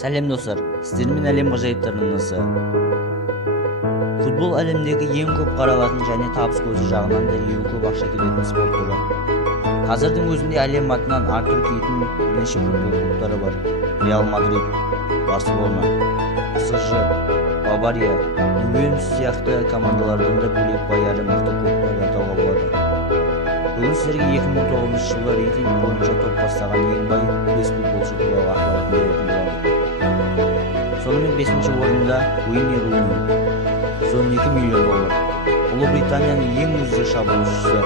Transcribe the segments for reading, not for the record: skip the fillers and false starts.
Сәлем достар, сіздермен әлем ғажайыптарынысы. Футбол әлемдегі ең көп қаралатын және табыс көзі жағынан да ең көп ақша келетін спорт түрі. Қазірдің өзінде әлем атынан артур кететін бірнеше футбол клубтары бар. Реал Мадрид, Барселона, PSG, Бавария, Ювентус сияқты командалардан да бөлек бай әрі мықты клубтарды атауға болады. Бүгін сіздерге 2019 жылы рейтинг бойынша топ бастаған ең бай 5 футболшы туралы ақпарат беретін боламын. Сонымен 5-ші орында Уэйн Руни, $12 миллион. Ұлыбританияның ең үздік шабуылшысы,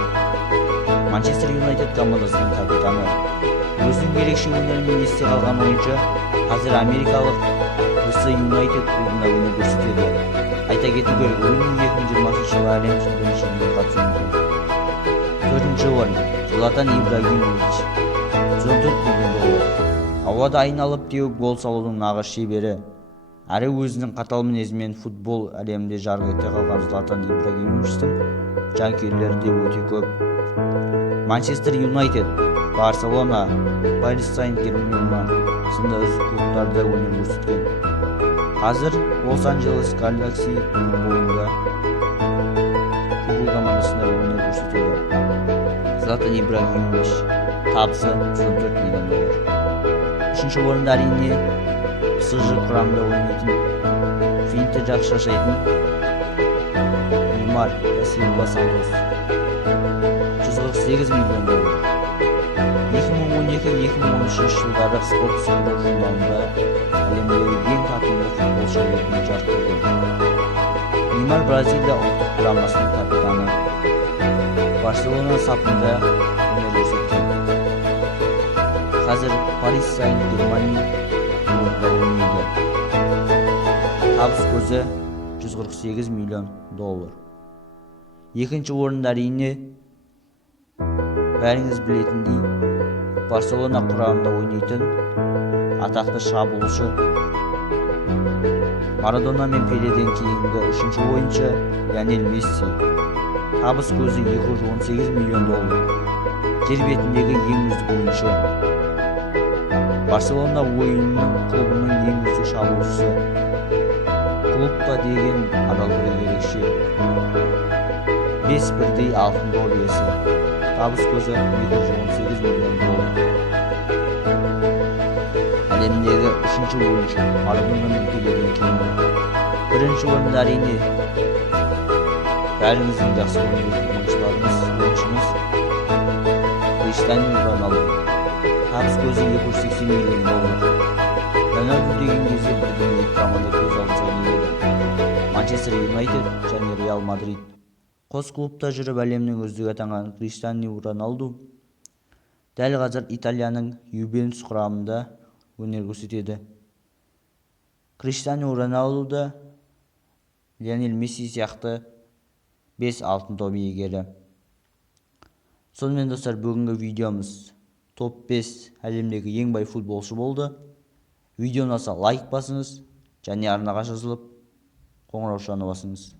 Манчестер Юнайтед командасының капитаны. Өзінің ерекше өнерімен есте қалған ойыншы қазір америкалық DC Юнайтед клубында өнер көрсетеді. Айта кету керек, ойынның 2020 жылы әлем чемпионатына қатысуы мүмкін. 4-ші орын Златан Ибрагимович, $14 миллион. Ауада айналып теуіп гол салудың нағыз шебері. Әрі өзінің қатал мінезімен футбол әлемінде жарық ете қалған Златан Ибрагимовичтің жанкүйерлері де өте көп. Манчестер Юнайтед, Барселона, Парис Сен-Жермен сынды үздік клубтарда өнер көрсеткен. Қазір Лос-Анджелес Галакси футбол командасында өнер көрсетеді. Златан Ибрагимович табысы $14 миллион. 3-ші орында әрине PSG құрамында ойнайтын, финтті жақсы шашайтын Неймар да Силва Сантос, $148 миллион. 2012-2013 жылдары спорт журналында әлемдегі ең тартымды футболшы ретінде жарық көрген. Неймар Бразилия ұлттық құрамасының капитаны, Барселона сапында өнер көрсеткен. Қазір Парис Сен-Жермен клубында ойнайды. Табыс көзі $148 миллион. 2-ші орында әрине бәріңіз білетіндей Барселона құрамында ойнайтын атақты шабуылшы Марадона мен Пеледен кейінгі 3-ші ойыншы Лионель Месси. Табыс көзі $218 миллион. Жер бетіндегі ең үздік ойыншы. Барселона клубының ең үздік шабуылшысы. Клубқа деген адалдығы ерекше. 5 бірдей алтын дол иесі. Табыс көзі $218 миллион. Әлемдегі 3-ші ойыншы Марадона мен Пеледен кейінгі. 1-ші орында әрине бәріңіздің жақсы ойыншымыз Криштиану Роналду. Табыс көзі $280 миллион. Роналду деген кезде бірден екі команда көз алдыңызға келеді. Манчестер Юнайтед және Реал Мадрид. Қос клубта жүріп әлемнің үздігі атанған Криштиану Роналду дәл қазір Италияның Ювентус құрамында өнер көрсетеді. Криштиану Роналду да Лионель Месси сияқты 5 алтын доп иегері. Сонымен достар, бүгінгі видеомыз топ 5 әлемдегі ең бай футболшы болды. Видео ұнаса лайк басыңыз және арнаға жазылып қоңыраушаны басыңыз.